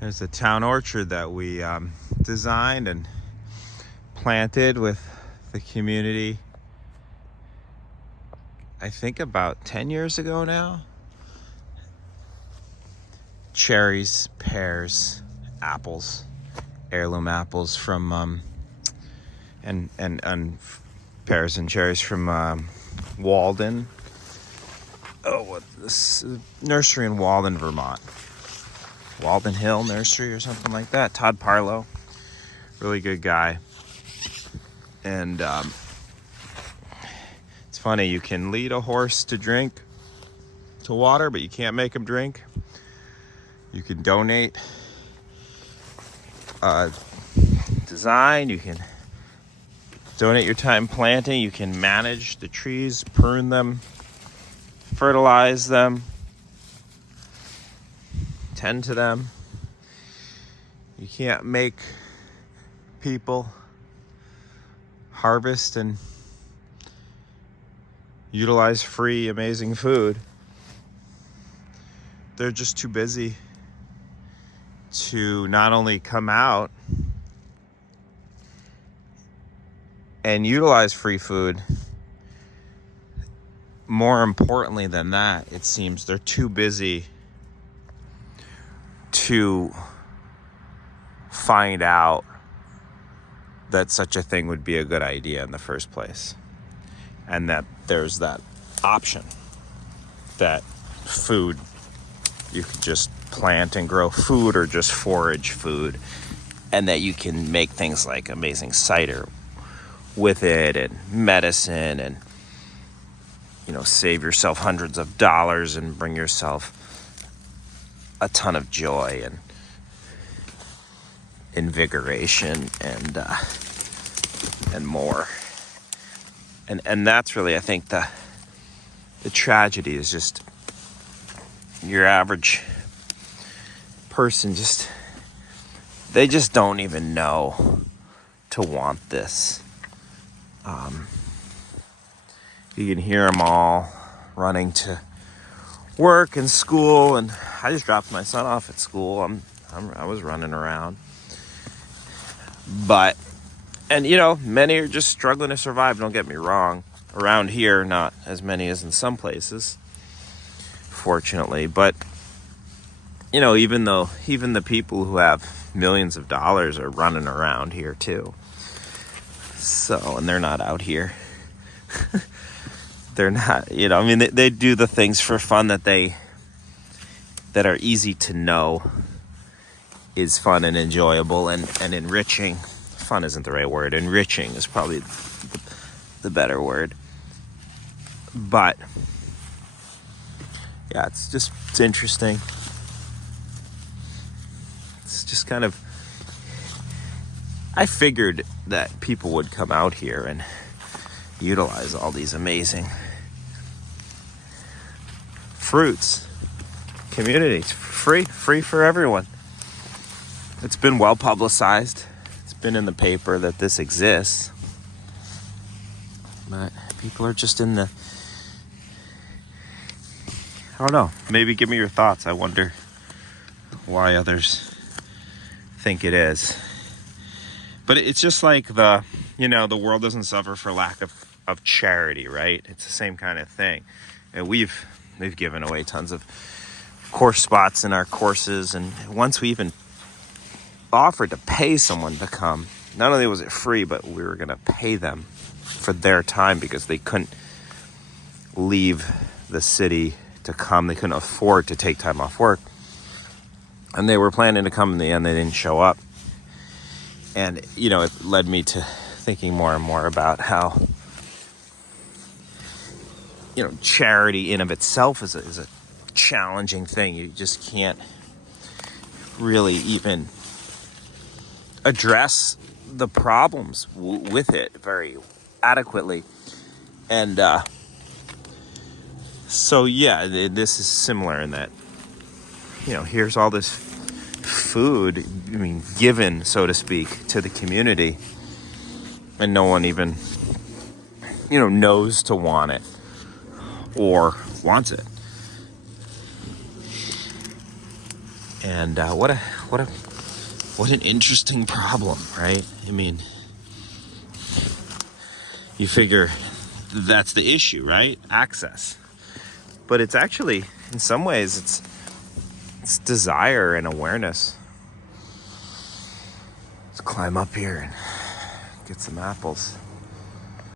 There's a town orchard that we designed and planted with the community, I think about 10 years ago now. Cherries, pears, apples, heirloom apples from and pears and cherries from Walden. This nursery in Walden, Vermont. Walden Hill Nursery or something like that. Todd Parlow, really good guy. And it's funny, you can lead a horse to drink to water, but you can't make him drink. You can donate design, you can donate your time planting, you can manage the trees, prune them, fertilize them, tend to them. You can't make people harvest and utilize free, amazing food. They're just too busy to not only come out and utilize free food. More importantly than that, it seems they're too busy to find out that such a thing would be a good idea in the first place. And that there's that option that food, you could just plant and grow food or just forage food, and that you can make things like amazing cider with it and medicine and, save yourself hundreds of dollars and bring yourself a ton of joy and invigoration and more. And that's really, I think, the tragedy is just your average person they just don't even know to want this. You can hear them all running to work and school, and I just dropped my son off at school. I was running around, many are just struggling to survive. Don't get me wrong. Around here, not as many as in some places, fortunately. But even the people who have millions of dollars are running around here too. So, and they're not out here. They're not, they do the things for fun that are easy to know is fun and enjoyable and enriching. Fun isn't the right word. Enriching is probably the better word. But yeah, it's interesting. It's just kind of, I figured that people would come out here and utilize all these amazing fruits. Community, it's free for everyone. It's been well publicized. It's been in the paper that this exists. But people are just I don't know. Maybe give me your thoughts. I wonder why others think it is. But it's just like the world doesn't suffer for lack of charity, right? It's the same kind of thing. And we've given away tons of course spots in our courses, and once we even offered to pay someone to come, not only was it free, but we were going to pay them for their time because they couldn't leave the city to come. They couldn't afford to take time off work, and they were planning to come. In the end, they didn't show up. And, it led me to thinking more and more about how, charity in of itself is a challenging thing. You just can't really even address the problems with it very adequately. And so, yeah, this is similar in that, here's all this food, given, so to speak, to the community, and no one even, knows to want it or wants it. And what an interesting problem, right? I mean, you figure that's the issue, right? Access. But it's actually, in some ways, it's desire and awareness. Let's climb up here and get some apples.